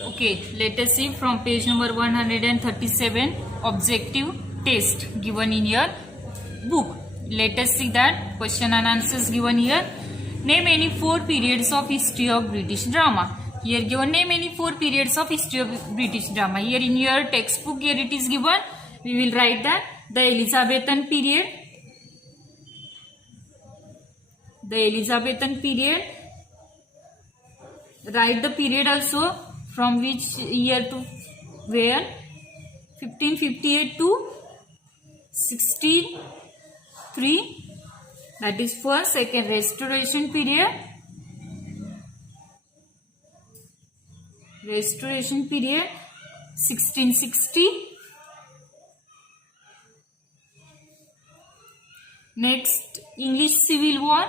Okay, let us see from page number 137, objective test given in your book. Let us see that question and answers given here. Name any 4 periods of history of British drama. Here given name any 4 periods of history of British drama. Here in your textbook here it is given. We will write that the Elizabethan period. The Elizabethan period. Write the period also from which year to where. 1558 to 63. That is first. Second, restoration period. Restoration period 1660. Next, English Civil War.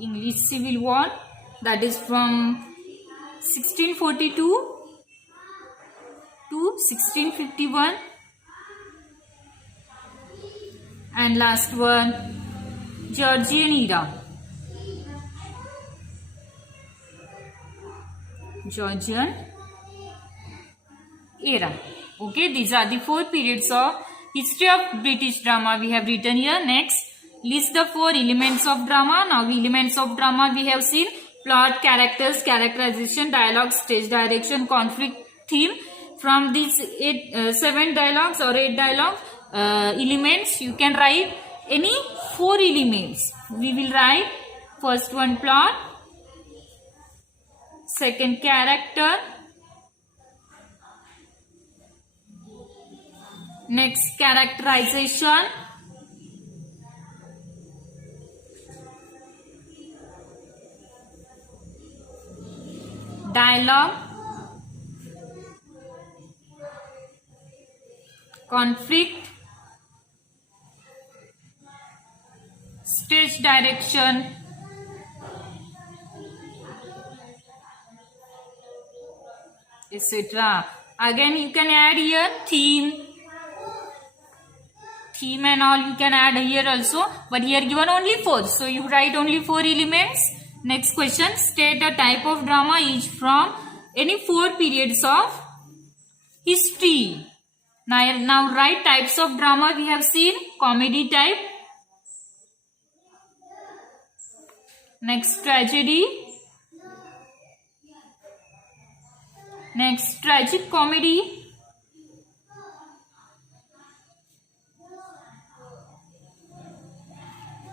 English Civil War, that is from 1642 to 1651. And last one, Georgian era. Georgian era. Okay, these are the 4 periods of history of British drama we have written here. Next, list the 4 elements of drama. Now, elements of drama we have seen: plot, characters, characterization, dialogue, stage direction, conflict, theme. From these 7 dialogues or 8 dialogue elements, you can write any 4 elements. We will write first one, plot, second, character, next, characterization, dialogue, conflict, stage direction, etc. Again, you can add here theme and all you can add here also, but here given only 4, so you write only 4 elements. Next question, state a type of drama each from any 4 periods of history. Now write types of drama we have seen: comedy type, next tragedy, next tragic comedy,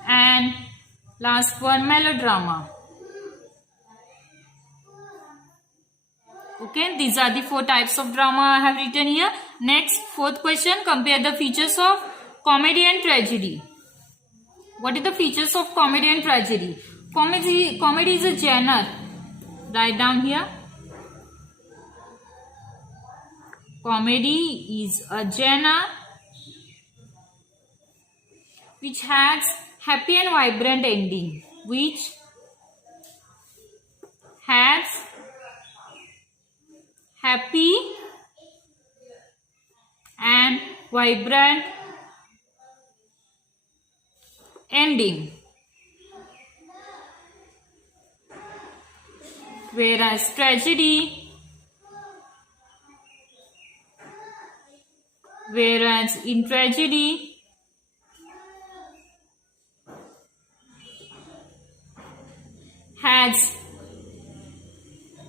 and last one, melodrama. Okay, these are the 4 types of drama I have written here. Next, 4th question, compare the features of comedy and tragedy. What is the features of comedy and tragedy? Comedy is a genre. Write down here. Comedy is a genre which has happy and vibrant ending. Which has happy and vibrant ending. Whereas in tragedy has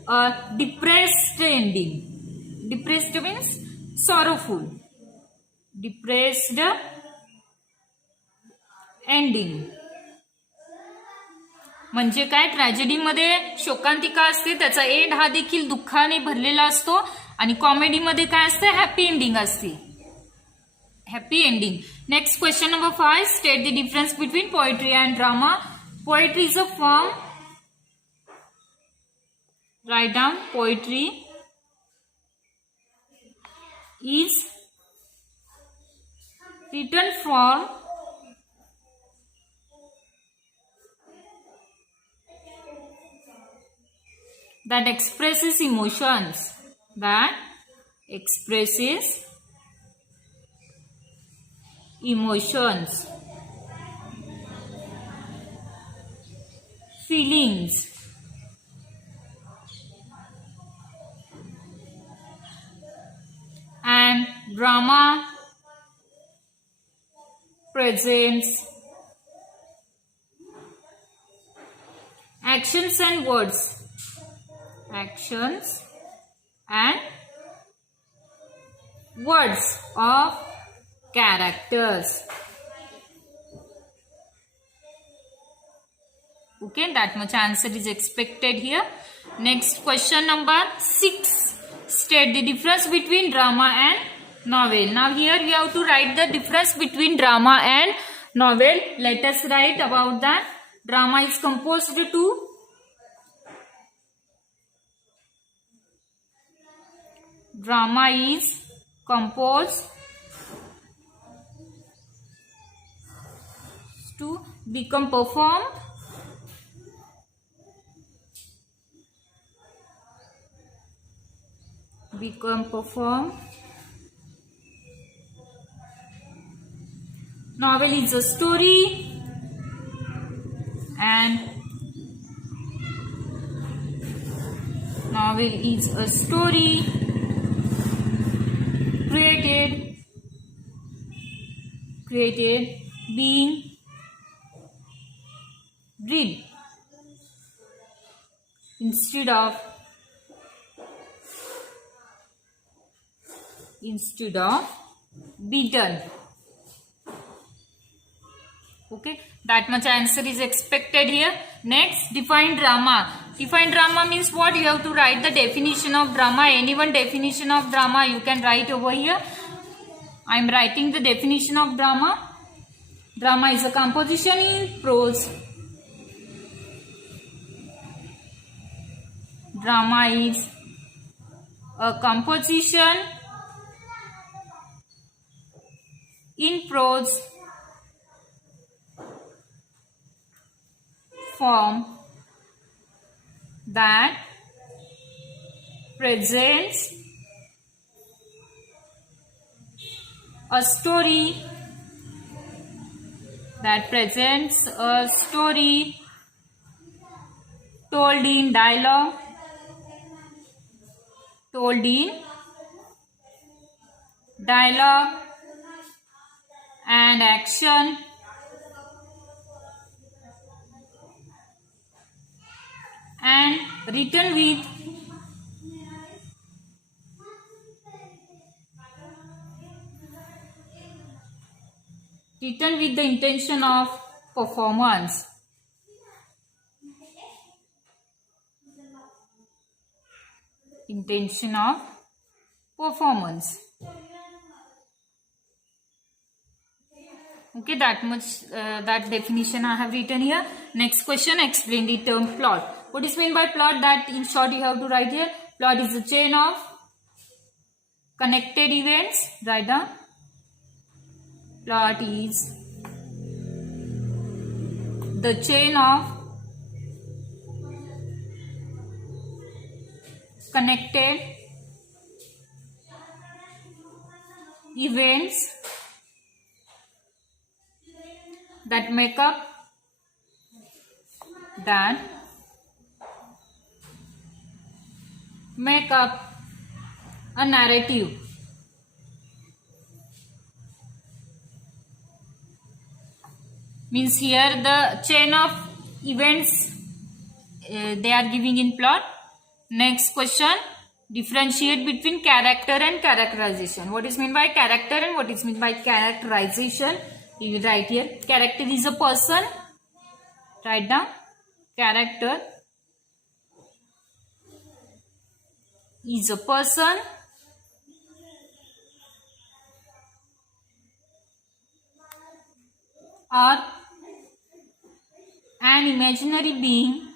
a depressed ending. Depressed means sorrowful. Depressed ending. म्हणजे काय, tragedy मध्ये शोकांतिका असते, त्याचा and हा देखील दुःखाने भरलेला असतो, आणि कॉमेडी मध्ये काय असते, हॅपी एंडिंग असते. Happy ending. Next question number 5, state the difference between poetry and drama. Poetry is a form. Write down, poetry is written form that expresses emotions. That expresses emotions. feelings. And drama presents actions and words. Actions and words of characters. Okay, that much answer is expected here. Next, question number 6. State the difference between drama and novel. Now here we have to write the difference between drama and novel. Let us write about that. Drama is composed to become performed Novel is a story and created being read instead of beaten. Okay, that much answer is expected here. Next, define drama. Define drama means what? You have to write the definition of drama. Any one definition of drama you can write over here. I am writing the definition of drama. Drama is a composition in prose. Drama is a composition in prose form that presents a story told in dialogue and action and written with the intention of performance. Okay, that much that definition I have written here. Next question, explain the term plot. What is meant by plot? That in short you have to write here. Plot is a chain of connected events. Write down. Plot is the chain of connected events that make up a narrative. Means here the chain of events they are giving in plot. Next question, differentiate between character and characterization. What is meant by character and what is meant by characterization? You will write here. Character is a person. Write down. Character is a person or an imaginary being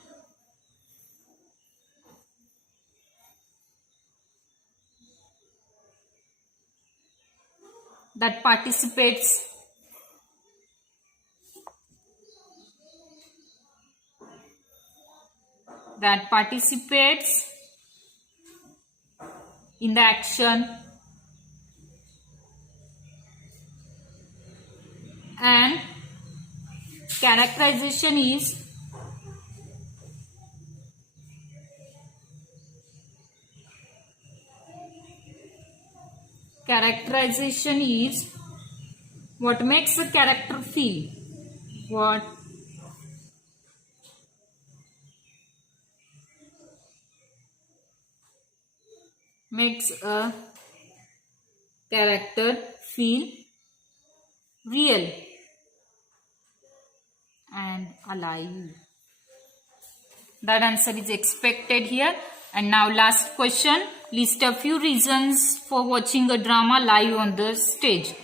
that participates in the action and characterization is Characterization is what makes a character feel. What makes a character feel real and alive? That answer is expected here. And now last question. List a few reasons for watching a drama live on the stage.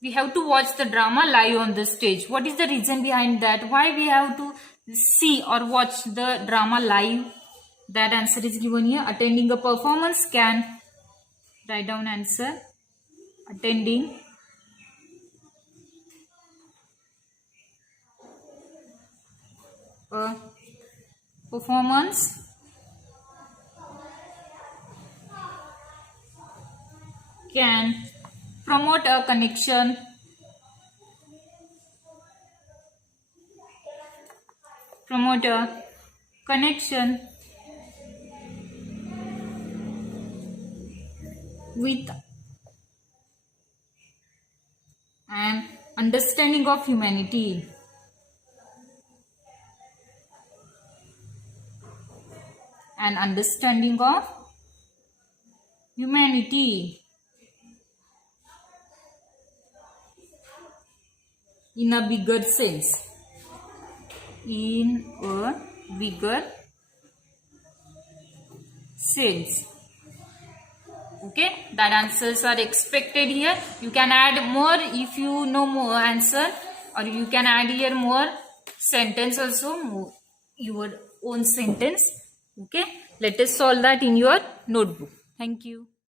We have to watch the drama live on the stage. What is the reason behind that? Why we have to see or watch the drama live? That answer is given here. Attending a performance can. Write down answer. Attending a performance can promote a connection with an understanding of humanity. An understanding of humanity in a bigger sense. In a bigger sense. Okay, that answers are expected here. You can add more if you know more answer, or you can add here more sentence also, your own sentence. Okay, let us solve that in your notebook. Thank you.